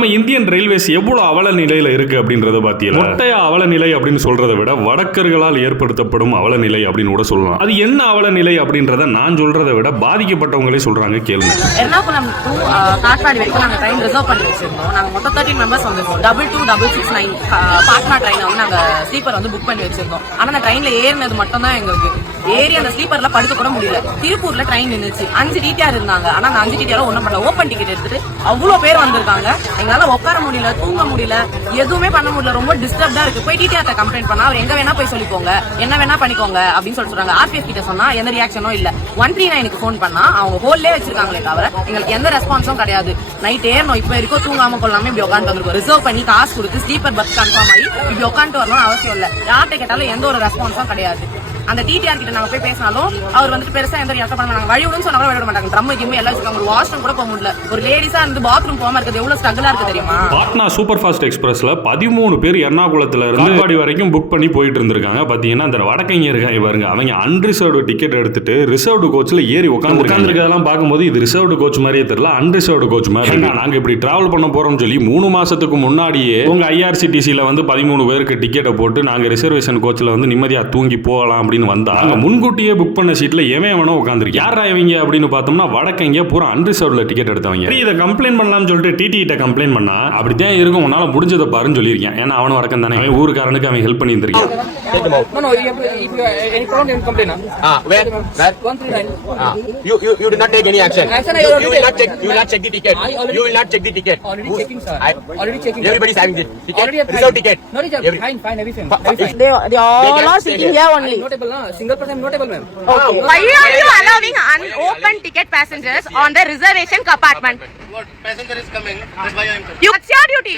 நம்ம Indian railways எவ்வளவு அவல நிலையில இருக்கு அப்படின்றத பாத்தீங்களா? மொட்டையா அவல நிலை அப்படின்னு சொல்றதை விட வடக்கர்களால் ஏற்படுத்தப்படும் அவல நிலை அப்படின்னு கூட சொல்லலாம். அது என்ன அவல நிலை அப்படின்றத நான் சொல்றதை விட பாதிக்கப்பட்டவங்களே சொல்றாங்க, கேளுங்க. எர்ணாகுளம் டு காட்பாடி வரைக்கும் நாங்க ட்ரெயின் ரிசர்வ் பண்ணி வச்சிருந்தோம். நாங்க மொத்தம் 13 மெம்பர்ஸ் வந்திருக்கோம். 2266 பாட்னா ட்ரெயின் வந்து நாங்க ஸ்லீப்பர் வந்து புக் பண்ணி வச்சிருந்தோம். ஆனா அந்த ட்ரெயின்ல ஏறினது மட்டும் தான் எங்களுக்கு ஏறி அந்த ஸ்லீப்பர்ல படுக்க கூட முடியல. திருப்பூர்ல ட்ரெயின் நின்னுச்சு. 5 டிடிஆர் இருந்தாங்க. ஆனா அந்த 5 டிடிஆர் ஒண்ணும் பண்ணல. ஓப்பன் டிக்கெட் எடுத்துட்டு அவ்வளவு பேர் வந்திருக்காங்க. எங்களால உட்கார முடியல, தூங்க முடியல, எதுவுமே பண்ண முடியல. ரொம்ப டிஸ்டர்ப்டா இருக்கு. போய் டிடிஆர் கம்ப்ளைண்ட் பண்ணா அவர் எங்க வேணா போய் சொல்லிக்கோங்க, என்ன வேணா பண்ணிக்கோங்க அப்படின்னு சொல்றாங்க. ஆர்பிஎஃப் கிட்ட சொன்னா எந்த ரியாக்ஷனும் இல்ல. 139க்கு போன் பண்ணா அவங்க ஹோல்லே வச்சிருக்காங்களே தவிர எங்களுக்கு எந்த ரெஸ்பான்ஸும் கிடையாது. நைட் ஏறணும், இப்ப வரைக்கும் தூங்காம கொள்ளாம இப்படி உட்காந்து வந்திருக்கோம். ரிசர்வ் பண்ணி காசு கொடுத்து ஸ்லீப்பர் பஸ் கன்ஃபார்ம் ஆகி இப்படி உட்காந்து வரணும்னு அவசியம் இல்ல. யார்கிட்ட கேட்டாலும் எந்த ஒரு ரெஸ்பான்ஸும் கிடையாது. அந்த டிடிஆர் கிட்ட நாங்க போய் பேசினாலும் அவர் வந்துட்டு பெருசா எந்த ரியாக்ட் பண்ண மாட்டாங்க. வழிவிடும் சொன்னா வழிவிட மாட்டாங்க. ட்ரம் எதுவுமே எல்லாம் வச்சிருக்காங்க. ஒரு வாஷ்ரூம் கூட போக முடியல. ஒரு லேடிஸா இருந்து பாத்ரூம் போகாம இருக்கிறது எவ்வளவு ஸ்ட்ரகிளா இருக்கு தெரியுமா? பாட்னா சூப்பர் ஃபாஸ்ட் எக்ஸ்பிரஸ்ல 13 பேர் எர்ணாகுளத்துல இருந்து காட்பாடி வரைக்கும் புக் பண்ணி போயிட்டு இருந்திருக்காங்க. பாத்தீங்கன்னா அந்த வடக்கங்க இருக்காங்க பாருங்க, அவங்க அன்ரிசர்வ்டு டிக்கெட் எடுத்துட்டு ரிசர்வ்டு கோச்ல ஏறி உட்காந்துருக்கதெல்லாம் பார்க்கும்போது இது ரிசர்வ்டு கோச் மாதிரியே தெரியல, அன்ரிசர்வ்டு கோச் மாதிரி. நாங்க இப்படி டிராவல் பண்ண போறோம்னு சொல்லி 3 மாசத்துக்கு முன்னாடியே உங்க ஐஆர்சிடிசில வந்து 13 பேருக்கு டிக்கெட்டை போட்டு நாங்க ரிசர்வேஷன் கோச்ல வந்து நிம்மதியா தூங்கி போகலாம் அப்படின்னு வந்தா முன்கூட்டியே புக் பண்ண சீட்ல எவனோ உட்காந்துருக்கு. யாரா இவங்க அப்படின்னு பார்த்தோம்னா வடக்கங்க பூரா அன்ரிசர்வ்ல டிக்கெட் எடுத்தவங்க. இதை கம்ப்ளைண்ட் பண்ணலாம்னு சொல்லிட்டு டிடி கிட்ட கம்ப்ளைண்ட் பண்ணா அப்படித்தான் இருக்கும், உன்னால முடிஞ்சதை பாருன்னு சொல்லியிருக்கேன். ஏன்னா அவன் வடக்கம் தானே, அவன் ஊருக்காரனுக்கு அவன் ஹெல்ப் பண்ணி இருந்திருக்கான். No, if you any problem, you can complain. Where? 139. You did not take any action. You will not check the ticket. You will not check the ticket. Already checking, sir. Already checking. Everybody is having the ticket. Already Reserve ticket. No, fine, everything. They all are sitting here only. Notable, single person notable, ma'am. Okay. Why are you allowing unopened ticket passengers on the reservation compartment? What passenger is coming? That's why I am coming. It's your duty.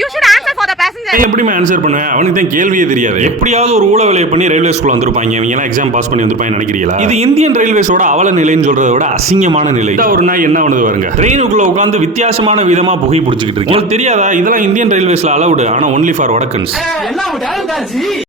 You should answer for the passenger. எப்படி answer பண்ணுவேன்? அவனுக்கு தான் கேள்வியே தெரியாது. எப்படியாவது ஒரு ஊழ வேலையை பண்ணி ரயில்வே ஸ்கூல் வந்திருப்பாங்க, இவங்க எல்லாம் எக்ஸாம் பாஸ் பண்ணி வந்திருப்பாங்க நினைக்கிறீங்களா? இது இந்தியன் ரயில்வேஸோட அவல நிலைன்னு சொல்றதை விட அசிங்கமான நிலை. ஒரு நாய் என்ன பண்ணுது பாருங்க, ட்ரெயினுக்குள்ள உட்காந்து வித்தியாசமான விதமா புகை பிடிச்சிக்கிட்டு இருக்கு. உங்களுக்கு தெரியாதா இதெல்லாம் இந்தியன் ரயில்வேஸ்ல அலவுடு, ஆனா ஒன்லி ஃபார் வடக்கன்ஸ்.